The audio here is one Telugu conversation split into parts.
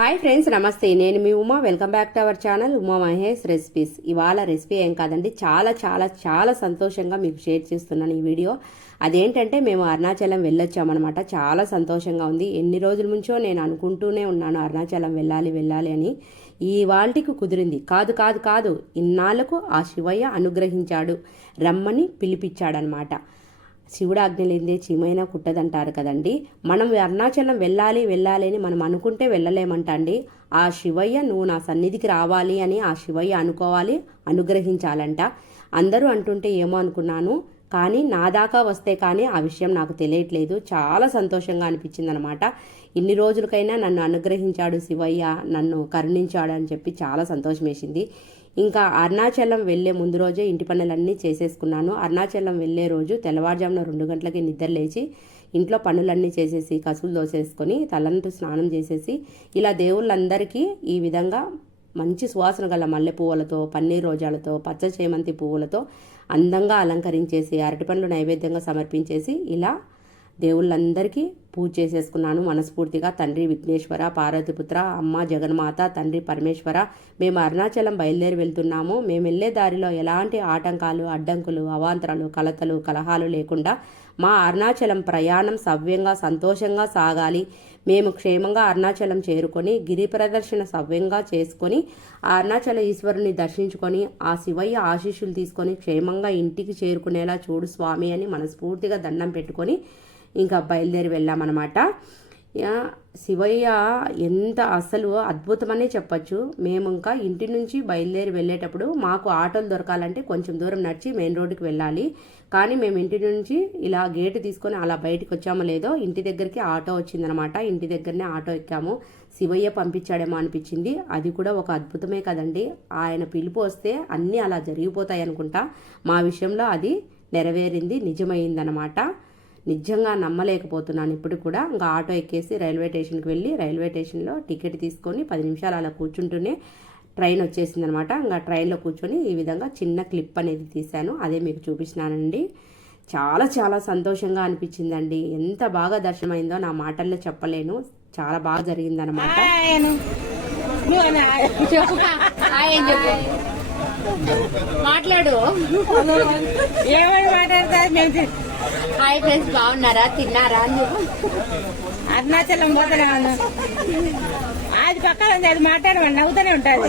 హాయ్ ఫ్రెండ్స్ నమస్తే. నేను మీ Uma. Welcome back to our channel Uma Mahesh recipes ఇవాళ రెసిపీ ఏం కాదండి చాలా చాలా చాలా సంతోషంగా మీకు షేర్ చేస్తున్నాను ఈ వీడియో అదేంటంటే మేము అరుణాచలం వెళ్ళొచ్చామన్నమాట. చాలా సంతోషంగా ఉంది. ఎన్ని రోజుల నుంచో నేను అనుకుంటూనే ఉన్నాను అరుణాచలం వెళ్ళాలి వెళ్ళాలి అని. ఈ వాళ్ళకి కుదిరింది. కాదు కాదు కాదు. ఇన్నాళ్ళకు ఆ శివయ్య అనుగ్రహించాడు. రమ్మని పిలిపించాడనమాట శివుడు ఆజ్ఞ లేనిదే చీమైనా కుట్టదంటారు కదండి. మనం అరుణాచలం వెళ్ళాలి వెళ్ళాలి అని మనం అనుకుంటే వెళ్ళలేమంట అండి ఆ శివయ్య నువ్వు నా సన్నిధికి రావాలి అని ఆ శివయ్య అనుకోవాలి అనుగ్రహించాలంట. అందరూ అంటుంటే ఏమో అనుకున్నాను. కానీ నా దాకా వస్తే కానీ ఆ విషయం నాకు తెలియట్లేదు. చాలా సంతోషంగా అనిపించింది అనమాట ఇన్ని రోజులకైనా నన్ను అనుగ్రహించాడు శివయ్య నన్ను కరుణించాడు అని చెప్పి చాలా సంతోషం వేసింది ఇంకా అరుణాచలం వెళ్ళే ముందు రోజే ఇంటి పనులన్నీ చేసేసుకున్నాను. అరుణాచలం వెళ్ళే రోజు తెల్లవారుజామున రెండు గంటలకి నిద్ర లేచి ఇంట్లో పనులన్నీ చేసేసి కసులు దోసేసుకొని తలంటూ స్నానం చేసేసి ఇలా దేవుళ్ళందరికీ ఈ విధంగా మంచి సువాసన గల మల్లె పువ్వులతో పన్నీర్ రోజాలతో పచ్చ చేమంతి పువ్వులతో అందంగా అలంకరించేసి అరటి పండ్లు నైవేద్యంగా సమర్పించేసి ఇలా దేవుళ్ళందరికీ పూజ చేసేసుకున్నాను మనస్ఫూర్తిగా. తండ్రి విఘ్నేశ్వర పార్వతిపుత్ర అమ్మ జగన్మాత తండ్రి పరమేశ్వర. మేము అరుణాచలం బయలుదేరి వెళ్తున్నాము. మేము వెళ్ళే దారిలో ఎలాంటి ఆటంకాలు అడ్డంకులు అవాంతరాలు కలతలు కలహాలు లేకుండా మా అరుణాచలం ప్రయాణం సవ్యంగా సంతోషంగా సాగాలి. మేము క్షేమంగా అరుణాచలం చేరుకొని గిరి ప్రదర్శన సవ్యంగా చేసుకొని ఆ అరుణాచల ఈశ్వరుని దర్శించుకొని ఆ శివయ్య ఆశీస్సులు తీసుకొని క్షేమంగా ఇంటికి చేరుకునేలా చూడు స్వామి అని మనస్ఫూర్తిగా దండం పెట్టుకొని ఇంకా బయలుదేరి వెళ్ళామన్నమాట. శివయ్య ఎంత అసలు అద్భుతమనే చెప్పచ్చు. మేము ఇంకా ఇంటి నుంచి బయలుదేరి వెళ్ళేటప్పుడు మాకు ఆటోలు దొరకాలంటే కొంచెం దూరం నడిచి మెయిన్ రోడ్డుకి వెళ్ళాలి. కానీ మేము ఇంటి నుంచి ఇలా గేటు తీసుకొని అలా బయటకు వచ్చామో లేదో ఇంటి దగ్గరికి ఆటో వచ్చిందనమాట ఇంటి దగ్గరనే ఆటో ఎక్కాము. శివయ్య పంపించాడేమో అనిపించింది. అది కూడా ఒక అద్భుతమే కదండి. ఆయన పిలుపు వస్తే అన్నీ అలా జరిగిపోతాయి అనుకుంటా. మా విషయంలో అది నెరవేరింది నిజమైందనమాట నిజంగా నమ్మలేకపోతున్నాను. ఇప్పుడు కూడా ఇంకా ఆటో ఎక్కేసి రైల్వే స్టేషన్కి వెళ్ళి రైల్వే స్టేషన్లో టికెట్ తీసుకొని పది నిమిషాలు అలా కూర్చుంటూనే ట్రైన్ వచ్చేసింది అనమాట ఇంకా ట్రైన్లో కూర్చొని ఈ విధంగా చిన్న క్లిప్ అనేది తీశాను. అదే మీకు చూపిస్తున్నానండి. చాలా చాలా సంతోషంగా అనిపించిందండి. ఎంత బాగా దర్శనమైందో నా మాటల్లో చెప్పలేను. చాలా బాగా జరిగిందనమాట. మాట్లాడు. ఏమని మాట్లాడతారు? మేము హాయ్ ఫ్రెండ్స్ బాగున్నారా? తిన్నారా? నువ్వు అరుణాచలం పోతున్నాను అది పక్కన ఉంది అది మాట్లాడమని నవ్వుతూనే ఉంటుంది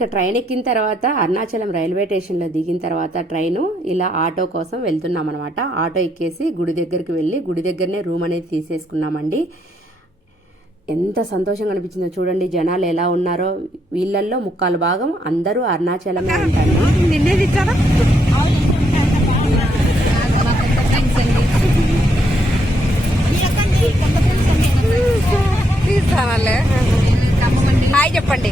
ఇక ట్రైన్ ఎక్కిన తర్వాత అరుణాచలం రైల్వే స్టేషన్లో దిగిన తర్వాత ట్రైను ఇలా ఆటో కోసం వెళ్తున్నాం అనమాట ఆటో ఎక్కేసి గుడి దగ్గరికి వెళ్ళి గుడి దగ్గరనే రూమ్ అనేది తీసేసుకున్నామండి. ఎంత సంతోషంగా అనిపించిందో చూడండి. జనాలు ఎలా ఉన్నారో. వీళ్ళల్లో ముక్కాలు భాగం అందరూ అరుణాచలమే ఉంటారు హాయ్ చెప్పండి.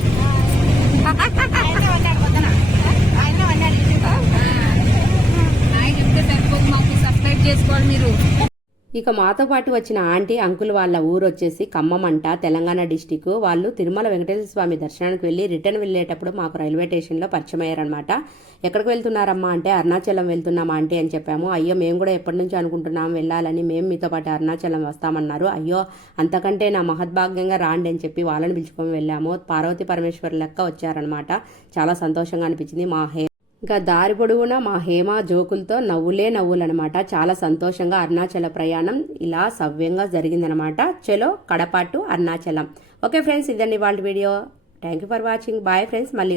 మీరు? ఇక మాతో పాటు వచ్చిన ఆంటీ అంకుల్ వాళ్ళ ఊరు వచ్చేసి ఖమ్మమంట తెలంగాణ డిస్టిక్. వాళ్ళు తిరుమల వెంకటేశ్వర స్వామి దర్శనానికి వెళ్ళి రిటర్న్ వెళ్ళేటప్పుడు మాకు రైల్వే స్టేషన్లో పరిచయం అయ్యారనమాట ఎక్కడికి వెళ్తున్నారమ్మా అంటే అరుణాచలం వెళ్తున్నామా అంటే అని చెప్పాము. అయ్యో మేము కూడా ఎప్పటి నుంచి అనుకుంటున్నాం వెళ్ళాలని మేము మీతో పాటు అరుణాచలం వస్తామన్నారు. అయ్యో అంతకంటే నా మహద్భాగ్యంగా రాండి అని చెప్పి వాళ్ళని పిలుచుకొని వెళ్ళాము. పార్వతి పరమేశ్వర్ లెక్క వచ్చారనమాట చాలా సంతోషంగా అనిపించింది. మా హే ఇంకా దారి పొడవునా మా హేమ జోకులతో నవ్వులే నవ్వులనమాట చాలా సంతోషంగా అరుణాచల ప్రయాణం ఇలా సవ్యంగా జరిగిందనమాట చలో కడపాటు అరుణాచలం. ఓకే ఫ్రెండ్స్ ఇదండి వాళ్ళ video. Thank you for watching bye friends మళ్ళీ